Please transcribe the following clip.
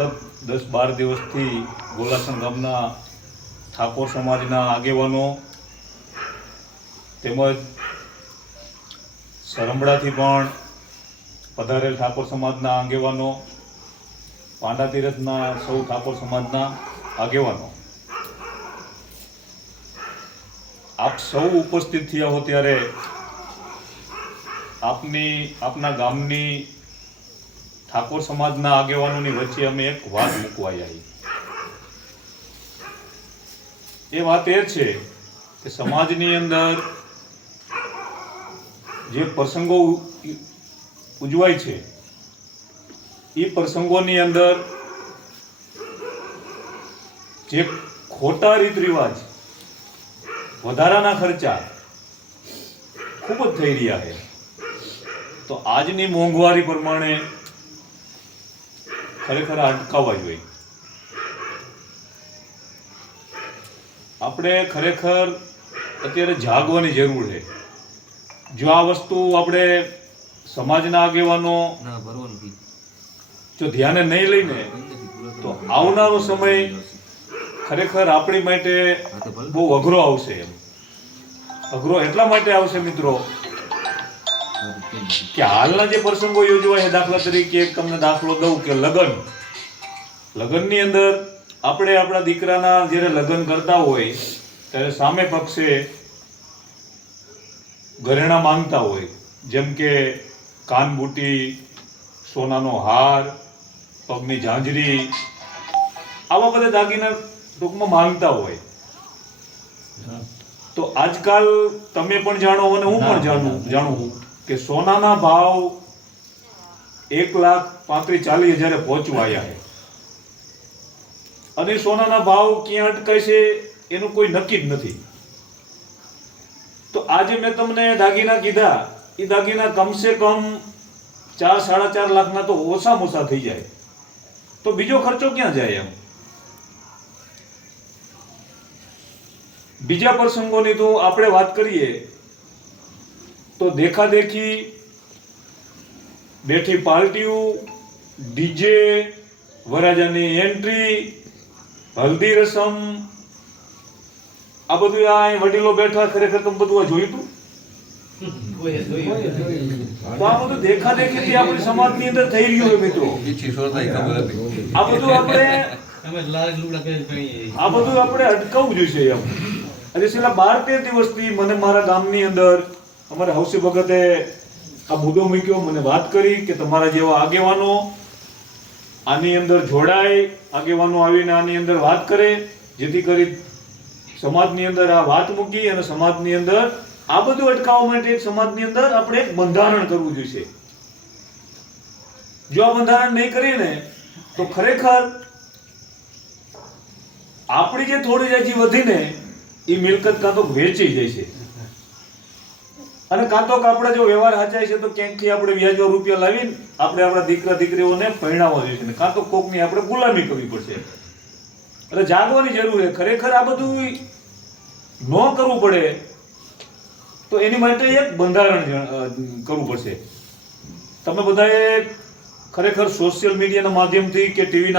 10-12 દિવસથી ગોલાસણ ગામના ઠાકોર સમાજના આગેવાનો તેમજ સરંબડાથી પણ પધારેલ ઠાકોર સમાજના આગેવાનો, પાંડાતીરથના સૌ ઠાકોર સમાજના આગેવાનો આપ સૌ ઉપસ્થિત થયા હો ત્યારે આપના ગામની ઠાકોર સમાજના આગેવાનોની વચ્ચે અમે એક વાત મૂકવા આવી. એ વાત એ છે કે સમાજની અંદર જે પ્રસંગો ઉજવાય છે એ પ્રસંગોની અંદર જે ખોટા રીત રિવાજ, વધારાના ખર્ચા ખૂબ જ થઈ રહ્યા છે. તો આજની મોંઘવારી પ્રમાણે ખરેખર અટકાવવા જોઈએ. આપણે ખરેખર અત્યારે જાગવાની જરૂર છે. જો આ વસ્તુ આપણે સમાજના આગેવાનો જો ધ્યાને નહીં લઈને તો આવનારો સમય ખરેખર આપણી માટે બહુ અઘરો આવશે. અઘરો એટલા માટે આવશે મિત્રો કે હાલના જે પ્રસંગો યોજવાય છે, દાખલા તરીકે એક તમને દાખલો દઉં કે લગ્નની અંદર આપણે આપણા દીકરાના જ્યારે લગ્ન કરતા હોય ત્યારે સામે પક્ષે ઘરેણાં માંગતા હોય, જેમ કે કાનબુટી, સોનાનો હાર, પગની ઝાંઝરી, આવા બધા દાગીના ટૂંકમાં માંગતા હોય. તો આજકાલ તમે પણ જાણો અને હું પણ જાણું કે સોનાના ભાવ 1,35,40,000 પહોંચવા આવ્યા છે. અને સોનાના ભાવ ક્યાં અટકાય છે એનું કોઈ નક્કી જ નથી. તો આજે મેં તમને દાગીના કીધા, એ દાગીના કમસે કમ 4-4.5 લાખના તો ઓછામાં ઓછા થઈ જાય. તો બીજો ખર્ચો ક્યાં જાય? એમ બીજા પ્રસંગોની તો આપણે વાત કરીએ તો દેખાદેખી, બેઠી પાર્ટીઓ, ડીજે, વરરાજાની એન્ટ્રી, હલ્દી રસમ, આ બધું આ વડીલો બેઠા, ખરેખર તમે બધું આ જોયું હતું? તો આ બધું દેખાદેખીથી આપણી સમાજની અંદર થઈ રહ્યું હોય મિત્રો. આ બધું આપણે અટકાવવું જોઈએ. એમ અને છેલ્લા 12-13 દિવસથી મને મારા ગામની અંદર અમારે હવસી ભગતે આ મુદ્દો મૂક્યો, મને વાત કરી કે તમારા જેવા આગેવાનો આની અંદર જોડાય, આગેવાનો આવીને આની અંદર વાત કરે, જેથી કરી સમાજની અંદર આ વાત મૂકી અને સમાજની અંદર આ બધું અટકાવવા માટે સમાજની અંદર આપણે એક બંધારણ કરવું જોઈએ. જો આ બંધારણ નહીં કરીએ ને તો ખરેખર આપણી જે થોડી જાજી વધીને એ મિલકત કાં તો વેચી જાય છે, અને કાં તો આપણે જો વ્યવહાર સાચાય છે તો ક્યાંકથી આપણે વ્યાજવા રૂપિયા લાવીને આપણે આપણા દીકરા દીકરીઓને પરણાવવા જોઈએ છે, કાં તો કોકની આપણે ગુલામી કરવી પડશે. એટલે જાગવાની જરૂર છે. ખરેખર આ બધું ન કરવું પડે તો એની માટે એક બંધારણ કરવું પડશે. તમે બધાએ ખરેખર સોશિયલ મીડિયાના માધ્યમથી કે ટીવીના